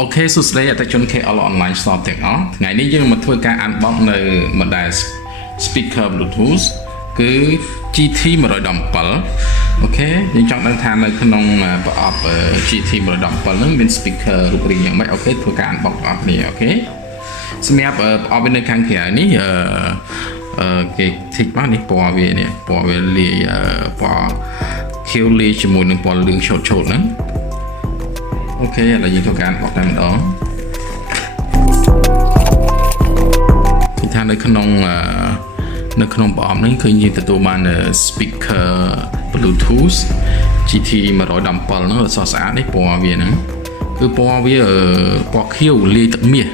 អូខេសួស្តីអតិថិជន KL Online Store ទាំងអស់ថ្ងៃនេះយើងមកធ្វើការអានបង់នៅ model speaker Bluetooth គឺ GT 117អូខេយើងចង់ដឹងថានៅក្នុងប្រអប់ GT 117ហ្នឹងមាន speaker រូបរាងយ៉ាងម៉េចអូខេធ្វើការអានបង់បងប្អូនគ្នាអូខេសម្រាប់ប្រអប់នៅខាងក្រៅនេះគេធីកមកនេះពណ៌វានេះពណ៌វាលាយពណ៌ខៀវលាយជាមួយនឹងពណ៌លឿងឆូតហ្នឹងអូខេឥឡូវយើងធ្វើការបោកតែម្ដងគឺថានៅក្នុងប្រអប់នេះគឺយើងទទួលបាន speaker Bluetooth GT 117ហ្នឹងអត់ស្អាតនេះពណ៌វាហ្នឹងគឺពណ៌វាពណ៌ខៀវលាយទឹកមាស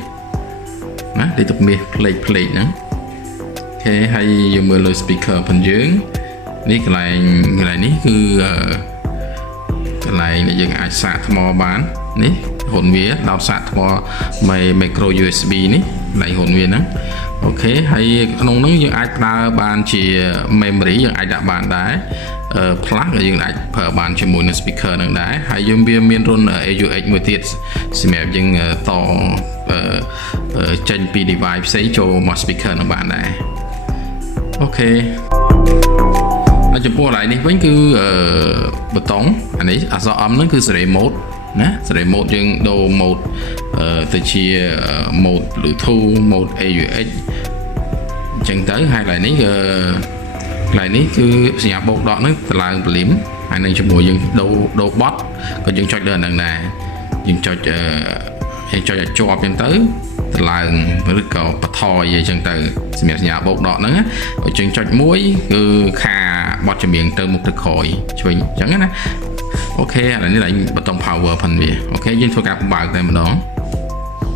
ណាលាយទឹកមាសផ្លេកហ្នឹងអូខេហើយយើងមើលលើ speaker ផងយើងនេះកន្លែងនេះគឺកន្លែងដែលយើងអាចសាកថ្មបាននេះហ៊ុនវាដោតសាកថ្ម micro USB នេះកន្លែងហ៊ុនវាហ្នឹងអូខេហើយក្នុងហ្នឹងយើងអាចប្រើបានជា memory យើងអាចដាក់បានដែរplug យើងអាចប្រើបានជាមួយនឹង speaker ហ្នឹងដែរហើយយើងវាមានរុន AUX មួយទៀតសម្រាប់យើងតចេញពី device ផ្សេងចូលមក speaker ហ្នឹងបានដែរអូខេចំពោះកន្លែងនេះវិញគឺប៊ូតុងអានេះអក្សរ M ហ្នឹងគឺ Stereo Mode ណា Stereo Mode យើងដូរ mode ទៅជា mode Bluetooth mode AUX អញ្ចឹងទៅហើយកន្លែងនេះគឺសញ្ញាបូកដកហ្នឹងទៅឡើងពលីមហើយនឹងជាមួយយើងដូរបត់ក៏យើងចុចលើហ្នឹងដែរយើងចុចឲ្យជាប់អញ្ចឹងទៅឡើងឬក៏បន្ថយអញ្ចឹងទៅសម្រាប់សញ្ញាបូកដកហ្នឹងយើងចុចមួយគឺខាបត់ចម្រៀងទៅមុខទៅក្រោយឆ្វេងអញ្ចឹងណាអូខេឥឡូវនេះឡើងប៊ូតុង power ផងវាអូខេយើងធ្វើការបើកតែម្ដង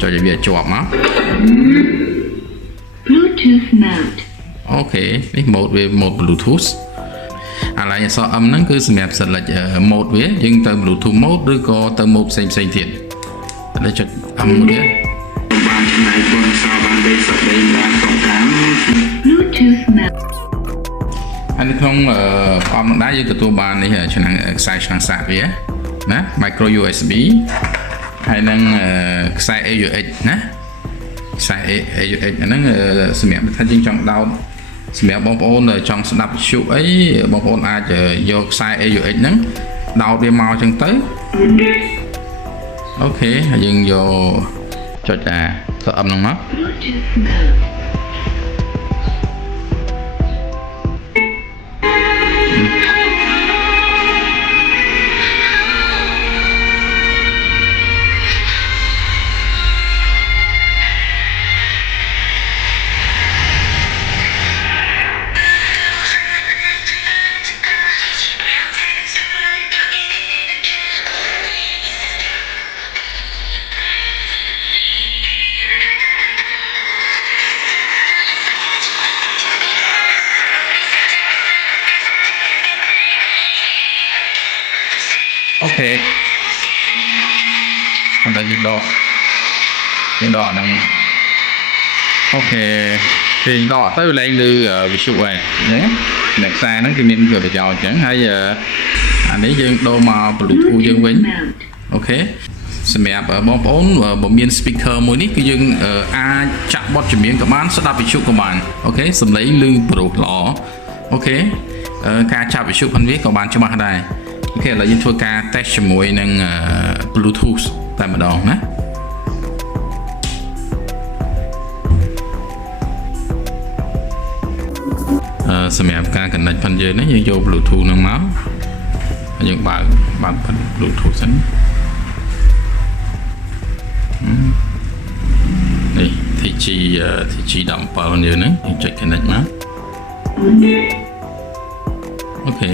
ចុចឲ្យវាជាប់មក Bluetooth mode អូខេនេះ mode វា mode Bluetooth អាឡែងអក្សរ M ហ្នឹងគឺសម្រាប់ select mode វាយើងទៅ Bluetooth mode ឬក៏ទៅ mode ផ្សេងទៀតឥឡូវចុច M វាបានឆ្នៃពណ៌សបានបីសបីបានក្នុងតាម Bluetooth mode ហើយនៅក្នុងប្រអប់នោះដែរយើងទទួលបាននេះឆ្នាំងខ្សែឆ្នាំងសាកវាណា micro USB ហើយនឹងខ្សែ AUX ណាខ្សែ AUX ហ្នឹងសម្រាប់ថាយើងចង់ដោតសម្រាប់បងប្អូនចង់ស្ដាប់វិទ្យុអីបងប្អូនអាចយកខ្សែ AUX ហ្នឹងដោតវាមកអញ្ចឹងទៅអូខេហើយយើងយកចុចអាស្អឹមហ្នឹងមក Bluetooth modeអូខេអត់យើងដកហ្នឹងអូខេពេលដកទៅឡើងលើវិទ្យុហើយណាអ្នកខ្សែហ្នឹងគឺមានប្រយោជន៍អញ្ចឹងហើយអានេះយើងដូរមក Bluetooth យើងវិញអូខេសម្រាប់បងប្អូនបើមាន speaker មួយនេះគឺយើងអាចចាក់បទចម្រៀងក៏បានស្ដាប់វិទ្យុក៏បានអូខេសំឡេងឮប្រុសល្អអូខេការចាប់វិទ្យុផងវាក៏បានច្បាស់ដែរអូខេឥឡូវយើងធ្វើការ test ជាមួយនឹង Bluetooth តែម្ដងណាសម្រាប់ការ connect ផងយើងនេះយើងយក Bluetooth ហ្នឹងមកយើងបើក Bluetooth សិននេះ TG 17យើងហ្នឹងយើងចុច connect មកអូខេ